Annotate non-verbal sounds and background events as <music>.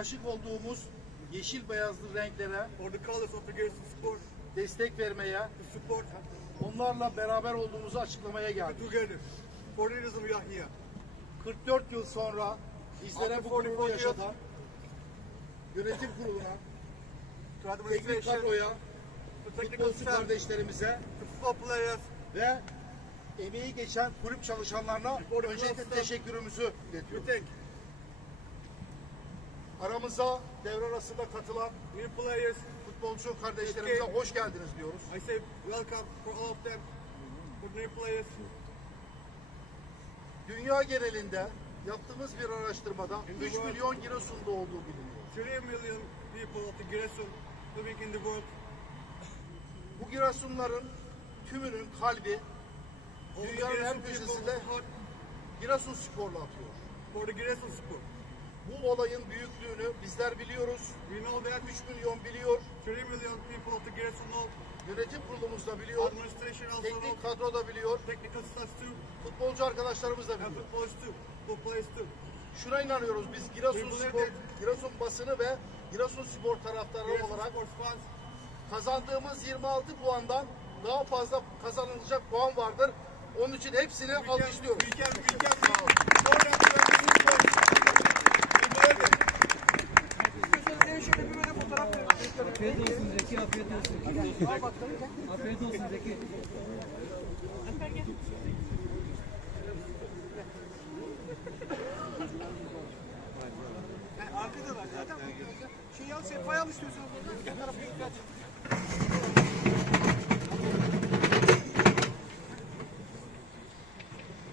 aşık olduğumuz yeşil beyazlı renklere for the colors of the Spor, destek vermeye, to support onlarla beraber olduğumuzu açıklamaya geldik. together. For the reason we are here. 44 yıl sonra bizlere bu gururu yaşatan yönetim kuruluna, To teknik administration, kadroya, to technical futbolcu staff, kardeşlerimize to football players, ve emeği geçen kulüp çalışanlarına öncelikle teşekkürümüzü we thank Aramıza devre arasında katılan new players. futbolcu kardeşlerimize hoş geldiniz diyoruz. I say welcome for all of them, for new players. Dünya genelinde yaptığımız bir araştırmada 3 milyon Giresun'da olduğu biliniyor. 3 million people of the Giresun living in the world. Bu Giresunların tümünün kalbi dünyanın her köşesinde Giresun sporla atıyor. for the Giresun Spor. Bu olayın büyüklüğünü bizler biliyoruz. We know that 3 milyon biliyor. 3 million people of the Giresun know, Yönetim kurulumuz da biliyor. administration also know, Teknik kadro da biliyor. technical staff too, Futbolcu arkadaşlarımız da and biliyor. footballers too, football players too. Şuna inanıyoruz biz Giresun Spor, Giresun basını ve Giresun Spor taraftarı Giresun olarak fans, kazandığımız 26 puandan daha fazla kazanılacak puan vardır. Onun için hepsini alkışlıyoruz. Afiyet olsun Zeki, afiyet olsun. Afiyet olsun Zeki. Arkada var zaten. Şey al, fay al istiyorsanız. <laughs> Bu tarafa ihtiyaç.